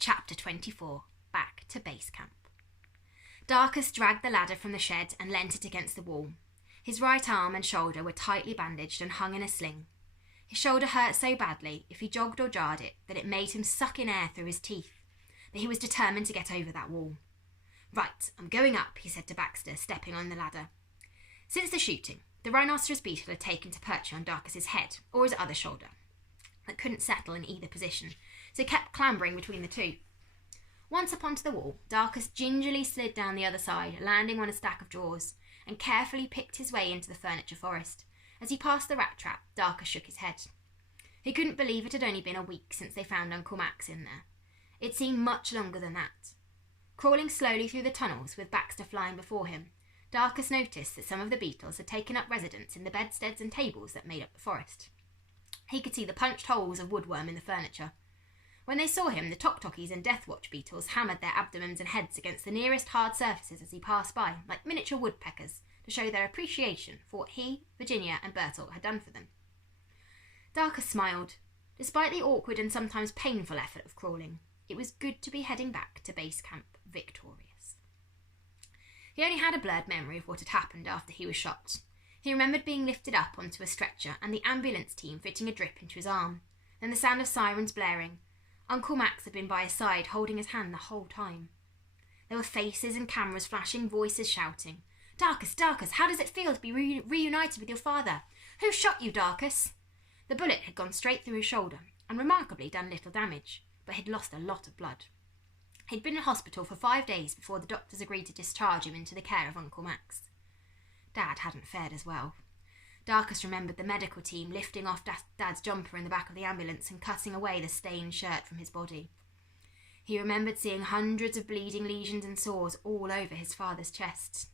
Chapter 24. Back to base camp. Darkus dragged the ladder from the shed and leant it against the wall. His right arm and shoulder were tightly bandaged and hung in a sling. His shoulder hurt so badly, if he jogged or jarred it, that it made him suck in air through his teeth. But he was determined to get over that wall. "Right, I'm going up," he said to Baxter, stepping on the ladder. Since the shooting, the rhinoceros beetle had taken to perching on Darkus's head, or his other shoulder, that couldn't settle in either position, so kept clambering between the two. Once up onto the wall, Darkus gingerly slid down the other side, landing on a stack of drawers, and carefully picked his way into the furniture forest. As he passed the rat trap, Darkus shook his head. He couldn't believe it had only been a week since they found Uncle Max in there. It seemed much longer than that. Crawling slowly through the tunnels, with Baxter flying before him, Darkus noticed that some of the beetles had taken up residence in the bedsteads and tables that made up the forest. He could see the punched holes of woodworm in the furniture. When they saw him, the Tok-Tokis and Deathwatch beetles hammered their abdomens and heads against the nearest hard surfaces as he passed by, like miniature woodpeckers, to show their appreciation for what he, Virginia, and Bertolt had done for them. Darkus smiled. Despite the awkward and sometimes painful effort of crawling, it was good to be heading back to base camp victorious. He only had a blurred memory of what had happened after he was shot. He remembered being lifted up onto a stretcher and the ambulance team fitting a drip into his arm, then the sound of sirens blaring. Uncle Max had been by his side, holding his hand the whole time. There were faces and cameras flashing, voices shouting. "Darkus, Darkus, how does it feel to be reunited with your father? Who shot you, Darkus?" The bullet had gone straight through his shoulder, and remarkably done little damage, but he'd lost a lot of blood. He'd been in hospital for 5 days before the doctors agreed to discharge him into the care of Uncle Max. Dad hadn't fared as well. Darkus remembered the medical team lifting off Dad's jumper in the back of the ambulance and cutting away the stained shirt from his body. He remembered seeing hundreds of bleeding lesions and sores all over his father's chest.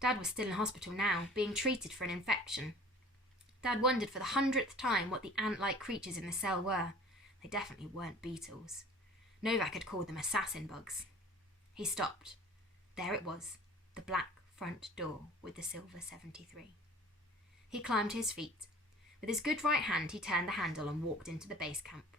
Dad was still in hospital now, being treated for an infection. Dad wondered for the 100th time what the ant-like creatures in the cell were. They definitely weren't beetles. Novak had called them assassin bugs. He stopped. There it was, the black front door with the silver 73. He climbed to his feet. With his good right hand, he turned the handle and walked into the base camp.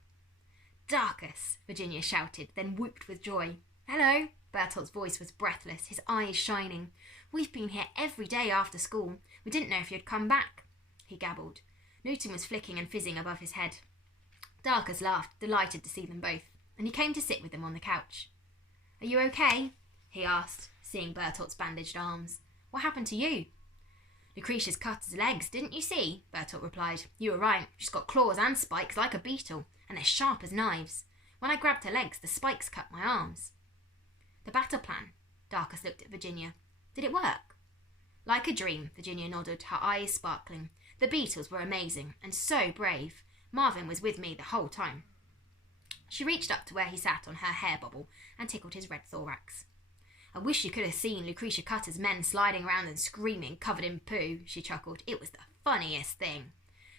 "Darkus!" Virginia shouted, then whooped with joy. "Hello!" Bertolt's voice was breathless, his eyes shining. "We've been here every day after school. We didn't know if you'd come back," he gabbled. Newton was flicking and fizzing above his head. Darkus laughed, delighted to see them both, and he came to sit with them on the couch. "Are you okay?" he asked, seeing Bertolt's bandaged arms. "What happened to you?" "Lucretia's cut his legs, didn't you see?" Bertolt replied. "You were right. She's got claws and spikes like a beetle, and they're sharp as knives. When I grabbed her legs, the spikes cut my arms." "The battle plan?" Darkus looked at Virginia. "Did it work?" Like a dream, Virginia nodded, her eyes sparkling. "The beetles were amazing, and so brave. Marvin was with me the whole time." She reached up to where he sat on her hair bobble and tickled his red thorax. "I wish you could have seen Lucretia Cutter's men sliding around and screaming, covered in poo," she chuckled. "It was the funniest thing.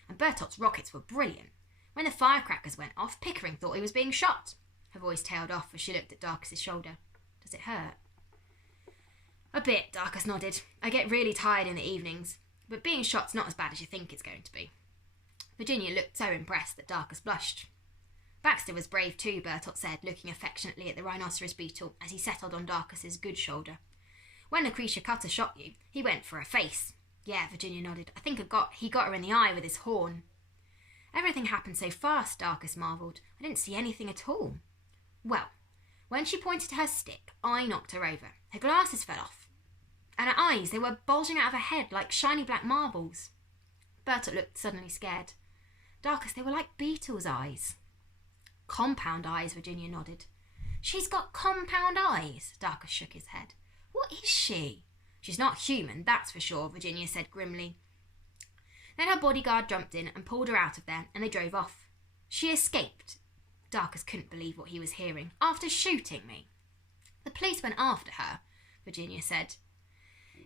And Bertolt's rockets were brilliant. When the firecrackers went off, Pickering thought he was being shot." Her voice tailed off as she looked at Darkus's shoulder. "Does it hurt?" "A bit," Darkus nodded. "I get really tired in the evenings, but being shot's not as bad as you think it's going to be." Virginia looked so impressed that Darkus blushed. "Baxter was brave too," Bertolt said, looking affectionately at the rhinoceros beetle as he settled on Darkus's good shoulder. "When Lucretia Cutter shot you, he went for her face." "Yeah," Virginia nodded. "I think he got her in the eye with his horn." "Everything happened so fast," Darkus marvelled. "I didn't see anything at all." "Well, when she pointed to her stick, I knocked her over. Her glasses fell off. And her eyes, they were bulging out of her head like shiny black marbles." Bertolt looked suddenly scared. "Darkus, they were like beetles' eyes." "Compound eyes," Virginia nodded. "She's got compound eyes?" Darkus shook his head. "What is she?" "She's not human, that's for sure," Virginia said grimly. Then her bodyguard jumped in and pulled her out of there, and they drove off. "She escaped." Darkus couldn't believe what he was hearing. "After shooting me." "The police went after her," Virginia said.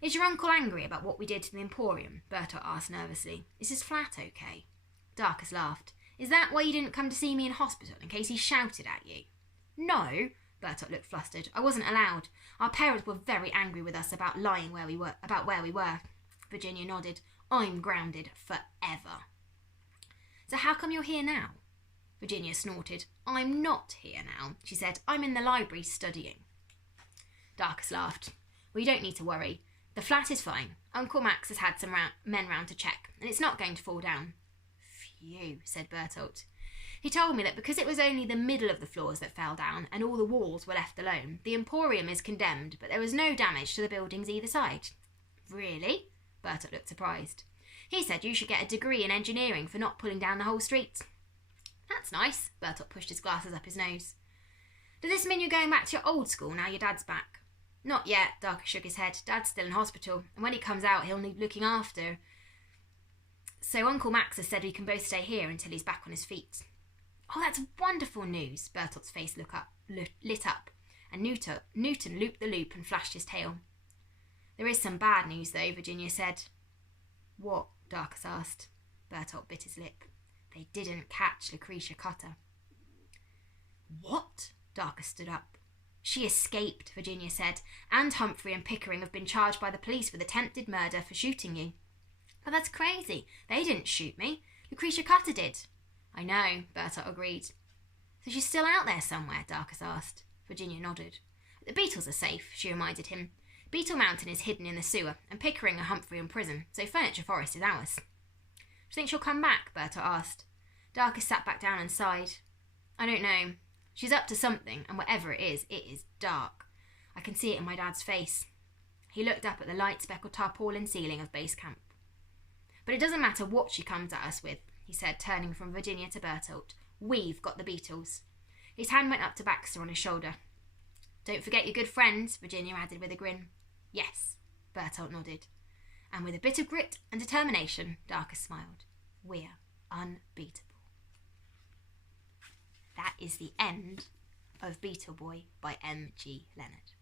"Is your uncle angry about what we did to the Emporium?" Bertolt asked nervously. "Is his flat okay?" Darkus laughed. "Is that why you didn't come to see me in hospital, in case he shouted at you?" "No." Bertolt looked flustered. "I wasn't allowed. Our parents were very angry with us about lying where we were. Virginia nodded. "I'm grounded forever." "So how come you're here now?" Virginia snorted. "I'm not here now," she said. "I'm in the library studying." Darkus laughed. "Well, you don't need to worry. The flat is fine. Uncle Max has had some men round to check, and it's not going to fall down." "Phew," said Bertolt. "He told me that because it was only the middle of the floors that fell down and all the walls were left alone, the Emporium is condemned, but there was no damage to the buildings either side." "Really?" Bertolt looked surprised. "He said you should get a degree in engineering for not pulling down the whole street." "That's nice." Bertolt pushed his glasses up his nose. "Does this mean you're going back to your old school now your dad's back?" "Not yet." Darkus shook his head. "Dad's still in hospital, and when he comes out he'll need looking after. So Uncle Max has said we can both stay here until he's back on his feet." "Oh, that's wonderful news." Bertolt's face lit up, and Newton looped the loop and flashed his tail. "There is some bad news, though," Virginia said. "What?" Darkus asked. Bertolt bit his lip. "They didn't catch Lucretia Cutter." "What?" Darkus stood up. "She escaped," Virginia said, "and Humphrey and Pickering have been charged by the police with attempted murder for shooting you." "But that's crazy. They didn't shoot me. Lucretia Cutter did." "I know," Bertolt agreed. "So she's still out there somewhere?" Darkus asked. Virginia nodded. "The Beetles are safe," she reminded him. "Beetle Mountain is hidden in the sewer, and Pickering and Humphrey in prison, so Furniture Forest is ours." "Do you think she'll come back?" Bertolt asked. Darkus sat back down and sighed. "I don't know. She's up to something, and whatever it is dark. I can see it in my dad's face." He looked up at the light-speckled tarpaulin ceiling of base camp. "But it doesn't matter what she comes at us with," he said, turning from Virginia to Bertolt. "We've got the Beetles." His hand went up to Baxter on his shoulder. "Don't forget your good friends," Virginia added with a grin. "Yes," Bertolt nodded. "And with a bit of grit and determination," Darkus smiled, "we're unbeatable." That is the end of Beetle Boy by M.G. Leonard.